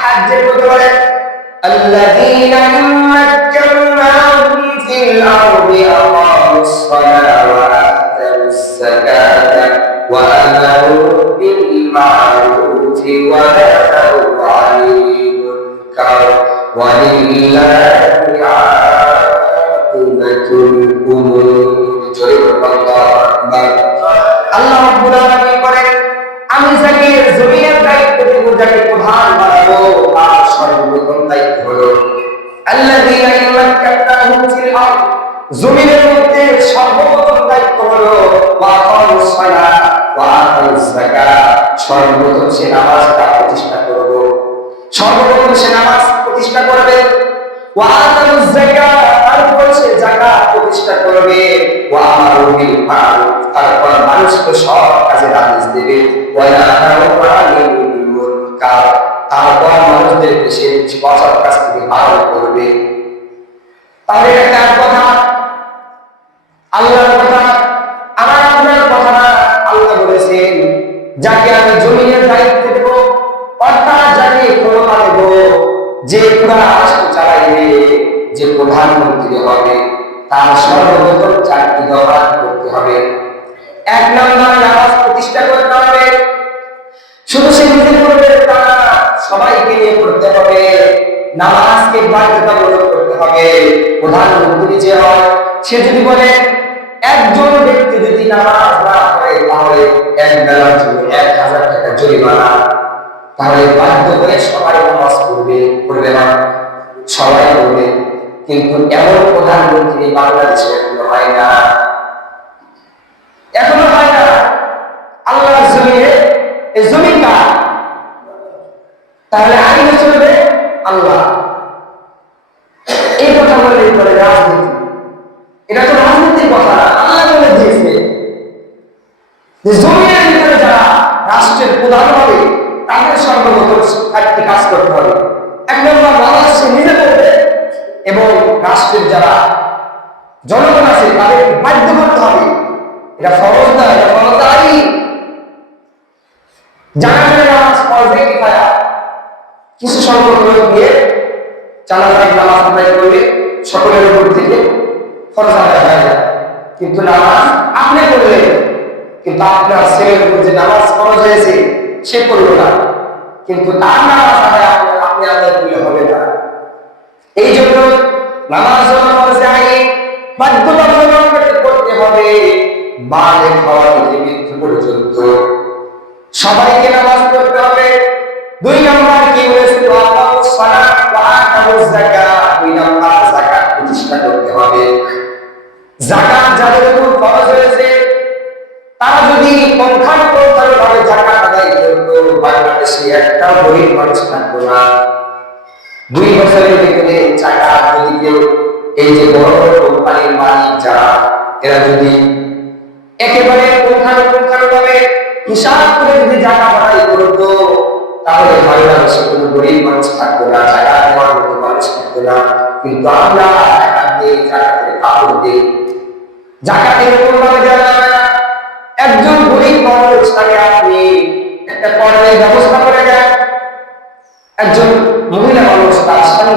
حجر بطولة الذين إن في الأرض أقاموا الصلاة وآتوا الزكاة وأمروا بالمعروف ونهوا عن المنكر ولله সৎ কাজের আদেশ দেবে। তারপর মানুষদেরকে সে অসৎ কাজ থেকে বারণ করবে। তাহলে এটা কথা। আল্লাহর কথা। আমার আপনার কথা আল্লাহ বলেছেন, যাকে আমি জমিনের দায়িত্ব দেব, অর্থাৎ যাকে ক্ষমতা দেব, যে পুরা রাষ্ট্র চালাইবে, যে প্রধানমন্ত্রী হবে, তার সর্বপ্রথম চারটি ব্যবহার করতে হবে। এক নম্বর নামাজ প্রতিষ্ঠা করতে হবে। শুধু সে নিজে করবে তা সবাইকে নিয়ে করতে হবে। নামাজকে বাধ্যতামূলক করতে হবে। প্রধানমন্ত্রী যে হয়, সে যদি বলে, একজন ব্যক্তি যদি নামাজ না পড়ে, তাহলে এক বেলার জন্য এক হাজার টাকা জরিমানা। তাহলে বাধ্য হয়ে সবাই নামাজ পড়বে পড়বে না। সবাই পড়বে। কিন্তু এমন প্রধানমন্ত্রী বাংলাদেশে হয় না। এখনও হয় না। আল্লাহর জমিনে এই জমিন কার? তাহলে আইনে চলবে? আল্লাহ। এই কথা বললে বলে রাজনীতি। এটা তো রাজনীতির কথা, আল্লাহ বলে দিয়েছে। জমিনের ভিতরে যারা রাষ্ট্রের প্রধান হবে, তাদের সর্বপ্রথম একটি কাজ করতে হবে। এক নম্বর সে নিজে করবে এবং রাষ্ট্রের যারা জনগণ আছে তাদের বাধ্য করতে হবে। এটা ফরজ না, এটা ফরজ আইন জানা যায় নামাজ ফরজে কিফায়া কিছু সংখ্যক লোক নিয়ে জানাজায় নামাজ আদায় করলে সকলের উপর থেকে ফরজ আদায় হয়ে যায়। কিন্তু নামাজ আপনি করলেন কিন্তু আপনার ছেলের উপর যে নামাজ ফরজ হয়েছে, সে করল না। কিন্তু তার নামাজ আদায় আপনি- আদায় করলে হবে না। এই জন্য নামাজ ফরজে আগে বাধ্যতামূলক করতে হবে। বালে খাওয়া থেকে মৃত্যু পর্যন্ত। সবাইকে নামাজ পড়তে হবে। দুই নম্বর কি দুই নম্বর যাকাত প্রতিষ্ঠা করতে হবে। যাকাত যাদের উপর ফরজ হয়েছে তারা যদি পন্থানুপন্থান ভাবে বাংলাদেশে একটা গরিব মানুষ থাকতো দুই বছরের ভিতরে কেউ এই যে বড় বড় কোম্পানির মালিক যারা, এরা যদি একেবারে পুঙ্খানুপুঙ্খানুভাবে হিসাব করে যদি জায়গা বাড়াই করতো তাহলে বাংলাদেশে কোনো গরিব মানুষ থাকতো না জায়গা দেওয়ার মতো মানুষ থাকতো না। কিন্তু আমরা দিই জায়গাতে কাপড় দিই জায়গাতে এরকম ভাবে দেওয়া একজন গরিব মানুষ তাকে আপনি একটা পর্যায়ে ব্যবস্থা করে দেন। একজন মহিলা মানুষ তার স্বামী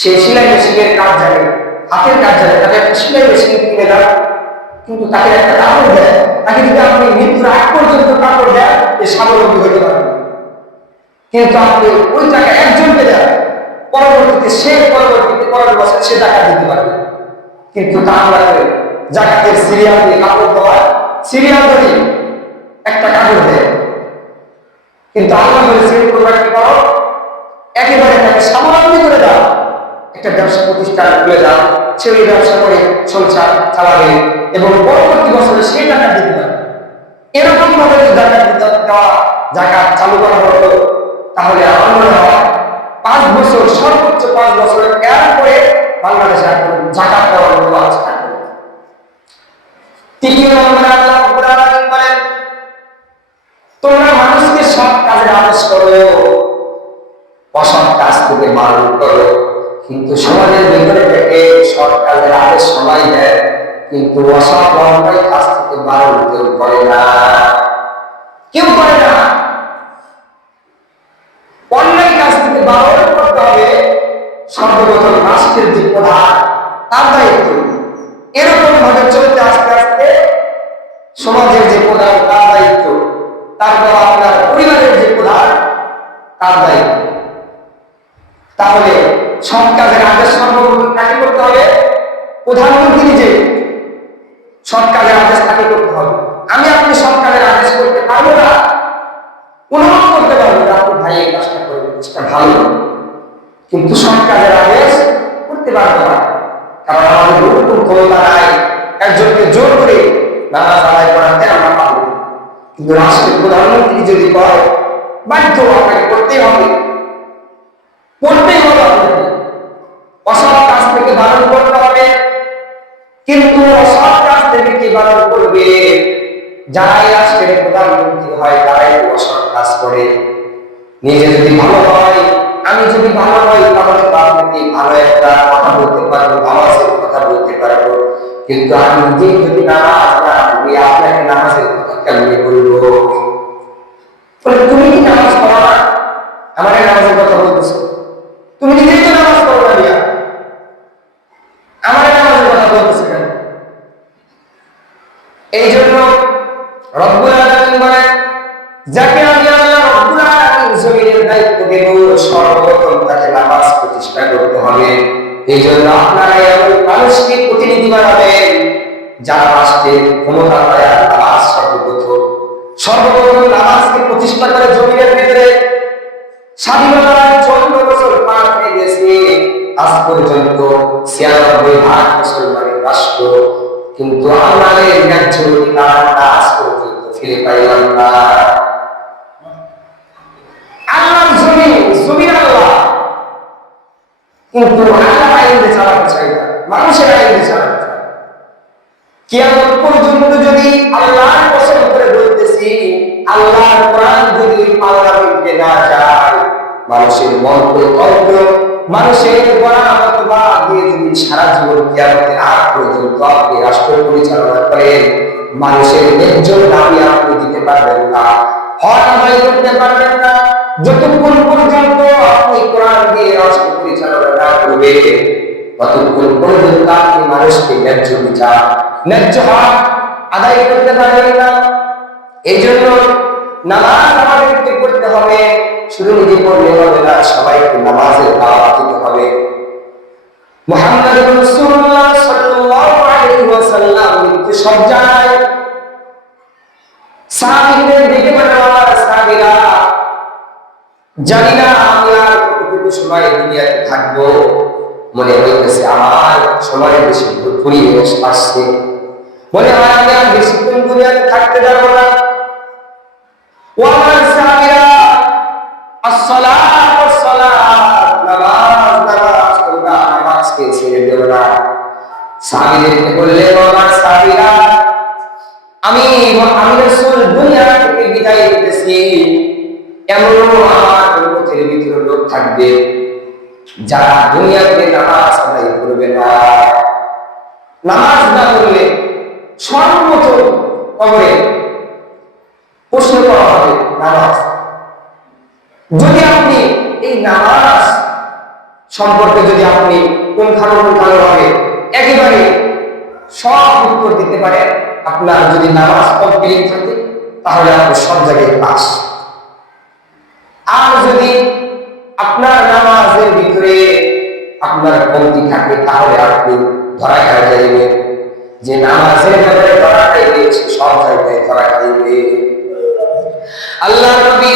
সে সেলাই মেশিনের কাজ জানে, হাতের কাজ জানে, তাকে সেলাই মেশিন কিনে দেন। কিন্তু তাকে একটা কাপড় দেয়। তাকে যদি আপনি মৃত্যুর আগ পর্যন্ত কাপড় দেন সে স্বাবলম্বী হতে পারবে। কিন্তু আপনি ওই টাকা একজনকে দেন, পরবর্তীতে সে পরবর্তীতে পরের বছর সে টাকা দিতে পারবে। কিন্তু তা আমরা জাকাতের সিরিয়াল দিয়ে কাপড় দেওয়া, সিরিয়াল ধরে একটা কাপড় দেয়। কিন্তু আল্লাহ বলেছে তোমরা কি করো? একেবারে তাকে স্বাবলম্বী করে দাও। একটা ব্যবসা প্রতিষ্ঠান খুলে দাও সে ওই ব্যবসা করে সংসার চালাবে এবং পরবর্তী বছরে সেই টাকা দিতে পারবে। এরকম ভাবে দিতে দেওয়া, জাকাত চালু করা হতো, তাহলে আমার মনে হয় পাঁচ বছর, সর্বোচ্চ পাঁচ বছর এরপরে বাংলাদেশে এখন জাকাত দেওয়ার মতো বলেন, তোমরা মানুষকে সব কাজে আদেশ করো, অসৎ কাজ থেকে বারণ করো। কিন্তু সমাজের ভিতরে থেকে সৎ কাজের আদেশ সবাই দেয়, কিন্তু অসৎ অন্যায় কাজ থেকে বারণ কেউ করে না। কেউ করে না। অন্যায় সর্বপ্রথম রাষ্ট্রের যে প্রধান, তার দায়িত্ব। এরকম ভাবে চলতে আস্তে আস্তে সমাজের যে প্রধান, তার দায়িত্ব। তারপর আপনার পরিবারের যে প্রধান, তার দায়িত্ব। তাহলে সব কাজের আদেশ সর্বপ্রথম করতে হবে? প্রধানমন্ত্রী নিজে। সব কাজের আদেশ তাকে করতে হবে? আমি আপনি সব কাজের আদেশ করতে পারব না, অনুরোধ করতে পারব না, আপনি ভাই এই কাজটা করবেন সেটা ভালো কিন্তু সব কাজের আদেশ করতে পারব না, কারণ আমাদের ওরকম ক্ষমতা নাই। একজনকে জোর করে নামাজ আদায় করাতে আমরা পারব কিন্তু রাষ্ট্রের প্রধানমন্ত্রী যদি কয়, বাধ্য আপনাকে করতেই হবে। করতেই হবে আপনাকে। থেকে বারণ করতে হবে। কিন্তু অসৎ কাজ থেকে কি বারণ করবে। যারাই রাষ্ট্রের প্রধানমন্ত্রী হয়, তারাই অসৎ কাজ করে। নিজে যদি ভালো হয়, আমি যদি ভালো হই, তাহলে তো আপনাকে ভালো একটা কথা বলতে পারব, নামাজের কথা বলতে পারব। কিন্তু আমি নিজেই যদি নামাজ না পড়ি, আপনাকে নামাজের কথা কেমনি বলব? তুমি কি নামাজ পড়ো আমার নামাজের কথা বলতেছো। তুমি নিজেই তো যাকে আমি আল্লাহ রব্বুল আলামিন জমিনের দায়িত্ব দেব সর্বপ্রথম তাকে নামাজ প্রতিষ্ঠা করতে হবে। এই জন্য আপনারা এমন মানুষকে প্রতিনিধি বানাবেন, যারা রাষ্ট্রের ক্ষমতা পায় নামাজ সর্বপ্রথম। সর্বপ্রথম নামাজকে প্রতিষ্ঠা করে জমিনের ভিতরে স্বাধীনতার চৌদ্দ বছর পার হয়ে গেছে। আজ পর্যন্ত ছিয়ানব্বই ভাগ মুসলমানের রাষ্ট্র, কিন্তু আমাদের ন্যায্য অধিকার আজ পর্যন্ত ফিরে পাইলাম না। আল্লাহর জমি জমি আল্লাহ। কিন্তু আল্লাহ আইন চালাতে চাই না, মানুষের আইন চালাতে চায় কিয়ামত পর্যন্ত যদি আল্লাহর কসম করে বলতেছি, আল্লাহর কোরআন যদি পার্লামেন্টে না যায়, মানুষের মন্ত্র তন্ত্র মানুষের বা দিয়ে যদি সারা জীবন কিয়ামতের আগ পর্যন্ত আপনি রাষ্ট্র পরিচালনা করেন, মানুষের ন্যায্য দাবি আপনি দিতে পারবেন না হক আদায় করতে পারবেন না। যতক্ষণ পর্যন্ত আপনি কোরআন দিয়ে রাষ্ট্র পরিচালনা না করবেন ততক্ষণ পর্যন্ত আপনি মানুষকে ন্যায্য বিচার, ন্যায্য হক আদায় করতে পারবেন না। এই জন্য নামাজ আমাদেরকে পড়তে হবে শুধু নিজে পড়লে হবে না, সবাইকে নামাজের দাওয়াত দিতে হবে। মুহাম্মদ রাসূলুল্লাহ সাল্লাল্লাহু আলাইহি ওয়াসাল্লাম সজ্জায় সাহাবীদের দিকে বলে আমার সাহাবীরা। জানি না আমি আর কতটুকু সময় দুনিয়াতে থাকব। মনে হইতেছে আমার সময় বেশি ফুরিয়ে আসছে। মনে হয় আমি আর বেশিক্ষণ দুনিয়াতে থাকতে পারব না। ও আমার যারা দুনিয়াতে নামাজ আদায় করবে না। নামাজ না করলে সর্বপ্রথম কবরে প্রশ্ন করা হবে, নামাজ। যদি আপনি এই নামাজ সম্পর্কে যদি আপনি কোনখানো ভাবে একেবারে সব উত্তর দিতে পারেন। আপনার যদি নামাজ কমপ্লিট থাকে, তাহলে আপনি সব জায়গায় পাস। আর যদি আপনার নামাজের ভিতরে আপনার কমতি থাকে তাহলে আপনি ধরা খাওয়া যাইবে যে নামাজের ব্যাপারে ধরা খাইবে সব জায়গায় ধরা খাইবে। আল্লাহ নবী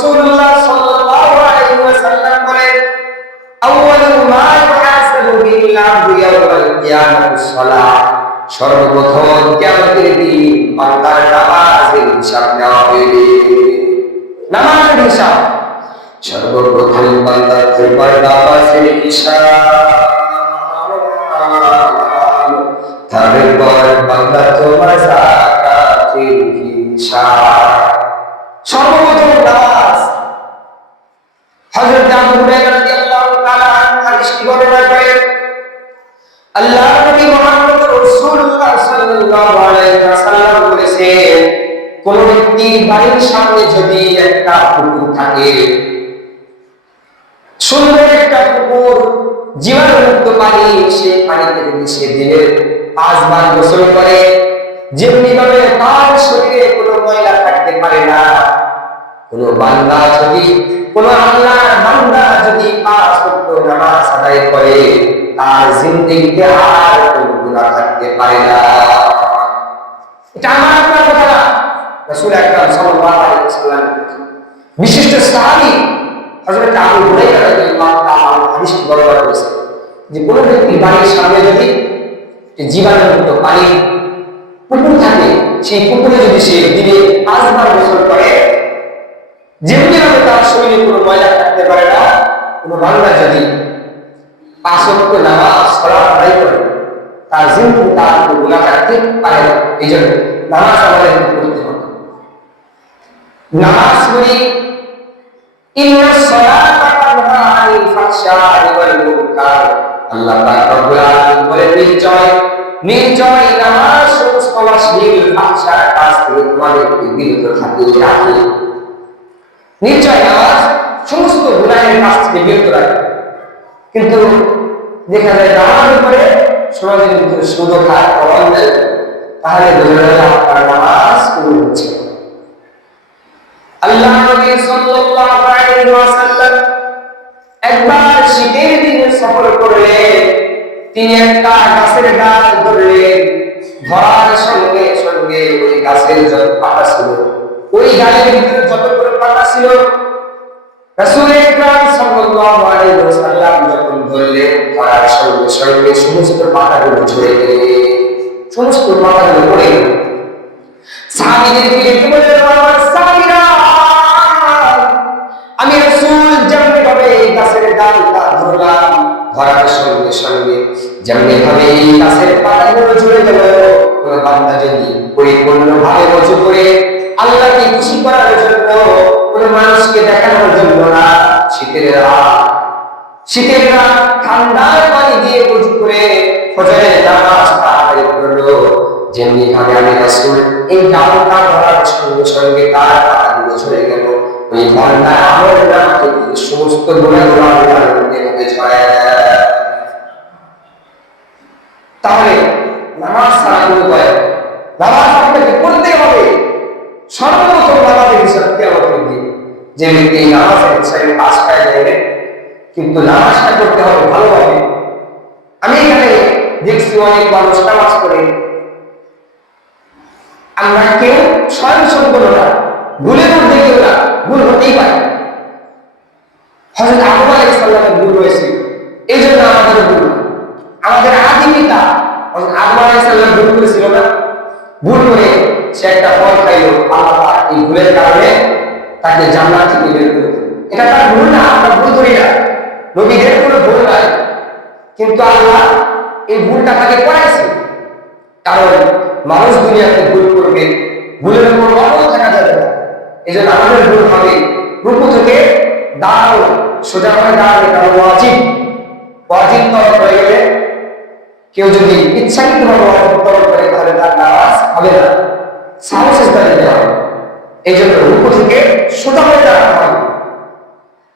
সাল্লাল্লাহু আলাইহি ওয়াসাল্লাম আউয়ালু মা কিয়ামাতিস সালাহ সর্বপ্রথম কিয়ামতের দিন বান্দার নামাজের হিসাব নেওয়া হইবে। নামাজের হিসাব। সর্বপ্রথম বান্দার তোমার নামাজের তারপর বান্দা তোমার যাকাতের হিসাব সর্বপ্রথম নামাজ হযরত আবু কোন ব্যক্তি বাড়ির সামনে যদি একটা পুকুর থাকে সুন্দর একটা পুকুর জীবাণুমুক্ত পানি সেই পানিতে যদি সে দিনে পাঁচবার গোসল করে। যেমনি ভাবে তার শরীরে কোনো ময়লা থাকতে পারে না, কোনো বান্দা যদি, কোনো আল্লাহর বান্দা যদি পাঁচ ওয়াক্ত নামাজ আদায় করে, তার জিন্দেগিতে আর কোনো গুনাহ থাকতে পারে না। এটা আমার আপনার কথা না রাসূল আকরাম বিশিষ্ট সাহাবী হযরত আবু হুরায়রা রাদিয়াল্লাহু তাআলা হাদিস বর্ণনা করেছেন যে কোন ব্যক্তি বাড়ির সামনে যদি জীবাণুমুক্ত পানি পুকুর থাকে, সেই পুকুরে যদি সে দিনে পাঁচবার গোসল করে, যেমনি ভাবে তার শরীরে কোনো ময়লা থাকতে পারে না, কোনো বাংলা যদি পাঁচ ওয়াক্ত নামাজ, সলাৎ আদায় করে, তার জিন্দগি তার কোনো গুনাহ থাকতে পারে না। এই জন্য নামাজ আমাদের করতে হবে। নামাজ পড়ি নিশ্চয় নিশ্চয় নামাজ নিশ্চয় নামাজ সমস্ত গুনাহের কাজ থেকে বিরত রাখে কিন্তু দেখা যায় নামাজের পরে সমাজের সুদ খায় তাহলে যায় নামাজ না। আল্লাহ নবী সাল্লাল্লাহু আলাইহি ওয়াসাল্লাম একবার শীতের দিনে সফর করলেন। তিনি একটা গাছের ডাল ধরলেন। ধরার সঙ্গে সঙ্গে ওই গাছের যত পাতা ছিল, ওই ডালের ভিতরে যতগুলো পাতা ছিল, রাসূল আকরাম সাল্লাল্লাহু আলাইহি ওয়াসাল্লাম যখন ধরলেন, ধরার সঙ্গে সঙ্গে সমস্ত পাতাগুলো ঝরে গেল। সমস্ত পাতাগুলো পড়ে গেল। সাহাবীদেরকে বললেন? আমার সাহাবীরা আমি রাসূল যেমনি ভাবে এই গাছের ডালটা ধরলাম ধরার সঙ্গে সঙ্গে যেমনি ভাবে এই গাছের পাতাগুলো ঝরে গেল, কোন বান্দা যদি পরিপূর্ণ ভাবে বসে করে আল্লাহকে খুশি করার জন্য, কোন মানুষকে দেখানোর জন্য না, শীতের রাত। শীতের রাত ঠান্ডার পানি দিয়ে উজু করে ফজরের নামাজ আদায় করল। যেমনি ভাবে আমি রাসূল এই ডালটা ধরার সঙ্গে সঙ্গে তার পাতাগুলো ঝরে গেল। সমস্ত তাহলে নামাজ ছাড়া কোনো উপায়। নামাজ হবে। সর্বপ্রথম নামাজের হিসাব যে ব্যক্তি এই নামাজের হিসাবে পাশ পায় যাবে কিন্তু নামাজটা করতে হবে ভালোভাবে। আমি এখানে দেখছি অনেক মানুষ নামাজ করে আমরা কেউ স্বয়ং সম্পূর্ণ না। ভুলের মধ্যে না ভুল হতেই পারে। হজরত আবু আলাইহিস সালামের ভুল হয়েছে। এই জন্য আমাদের ভুল আমাদের আদি পিতা হযরত আবু আলাইহিস সালাম ভুল করেছিল না। ভুল করে সে একটা ফল খাইলো। আল্লাহ এই ভুলের কারণে তাকে জান্নাত থেকে বের করে এটা তার ভুল না, আমরা ভুল করি না। নবীদের কোনো ভুল নাই। কিন্তু আল্লাহ এই ভুলটা তাকে করাইছে। কারণ মানুষ দুনিয়াতে ভুল করবে। ভুলের উপর অটল থাকা যাবে না। এই জন্য আমাদের ভুল হবে রূপ থেকে দাঁড়ানো সোজা করে দাঁড়াবে কারণ ওয়াজিব। ওয়াজিব তরফ হয়ে গেলে কেউ যদি ইচ্ছাকৃত ভাবে ওয়াজিব তরফ করে, তাহলে তার হবে না। সাহস দিতে হবে এই জন্য রূপ থেকে সোজা হয়ে দাঁড়াতে হবে।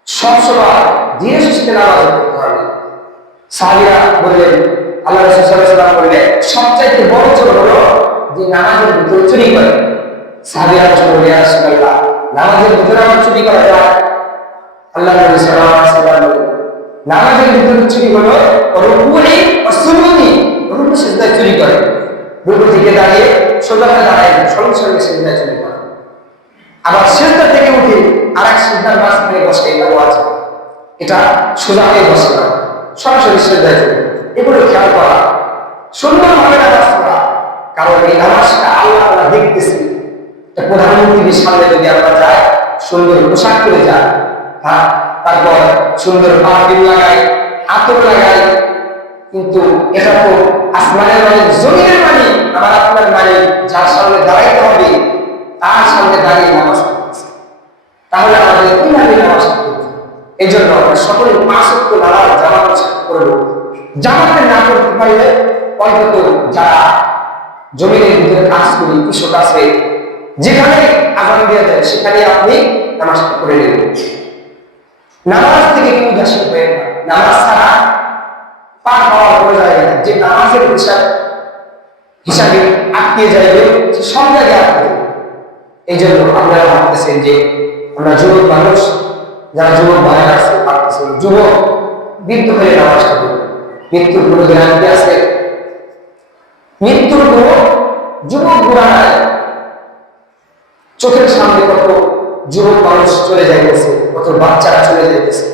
সবসময় ধীরে সুস্থে নামাজ পড়তে হবে। সাহাবিরা বললেন, আল্লাহ রাসূল আলাইহি বললেন, সবচাইতে বড় চোর হলো যে নামাজের ভিতরে চুরি করে। সাহাবিরা প্রশ্ন ইয়া রাসূলুল্লাহ, নামাজের ভিতরে আমার চুরি করা যায়? আল্লাহ নবী সাল্লাল্লাহু আলাইহি ওয়াসাল্লাম নামাজের ভিতরে চুরি হলো রুকুই ও সুজুদি রুকু সিজদায় চুরি করে। রুকু থেকে দাঁড়িয়ে সোজা হয়ে দাঁড়ায় সঙ্গে সঙ্গে সিজদায় চুরি করে। আবার সিজদা থেকে উঠে আরেক সিজদার মাঝখানে বসে এটা আছে। এটা সোজা হয়ে বসে না, সরাসরি সিজদায় চলে এগুলো খেয়াল করা, সুন্দরভাবে নামাজ পড়া, কারণ এই নামাজটা আল্লাহ তাআলা দেখতেছে প্রধানমন্ত্রীর সামনে যদি আমরা যাই, সুন্দর পোশাক পরে যাই হ্যাঁ তারপর সুন্দর পারফিউম লাগাই আতর লাগাই, কিন্তু এটা তো আসমানের মালিক, জমিনের মালিক, আমার আপনার মালিক, যার সামনে দাঁড়াইতে হবে, তার সামনে দাঁড়িয়ে নামাজ তাহলে আমাদের কীভাবে নামাজ এই জন্য আমরা সকলে পাঁচ ওয়াক্ত নামাজ জামাতের সাথে করব জামাতে না করতে পারলে অন্তত যারা জমিনের ভিতরে কাজ করি, কৃষক আছে যেখানে আজান দেওয়া যায় সেখানে আপনি নামাজটা করে নেবেন। নামাজ থেকে কেউ উদাসীন হয়ে না। নামাজ ছাড়া পার হওয়া পড়ে যাবে না যে নামাজের হিসাব হিসাবে আটকে যাইবে সে সব জায়গায় আটকে এই জন্য আপনারা ভাবতেছেন যে আমরা যুবক মানুষ, যারা যুবক বানায় আছে ভাবতেছেন যুবক বৃদ্ধ হয়ে নামাজ পড়বে মৃত্যুর কোনো গ্যারান্টি আছে? মৃত্যুর কোনো যুবক গুণা নাই। চোখের সামনে কত যুবক মানুষ চলে যাইতেছে, কত বাচ্চারা চলে যাইতেছে।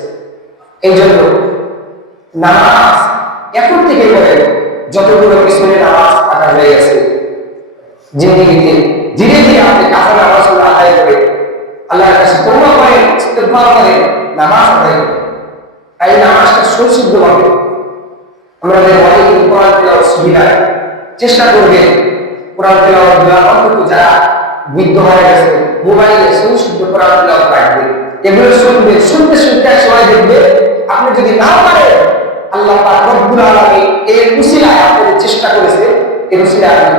এই জন্য নামাজ, এখন থেকে করে যতগুলো পিছনে নামাজ আদায় হয়ে গেছে, জিন্দগিতে ধীরে ধীরে আপনি কাঁচা নামাজগুলো আদায় করে আল্লাহর কাছে তোমরা ইস্তেগফার করেন নামাজ আদায় করেন এই নামাজটা সুশুদ্ধ হবে। আমাদের অনেক কোরআন তেলাওয়াত সুবিধায় চেষ্টা করবে কোরআন তেলাওয়াত যারা বৃদ্ধ হয়ে গেছে, মোবাইলে শুনতে পড়াশোনা রাখবে এগুলো শুনবে, শুনতে শুনতে এক সময় দেখবে, আপনি যদি না পারেন, আল্লাহ পাক রব্বুল আলামিন এর উসিলায় আপনি চেষ্টা করেছে এই উসিলায় আপনি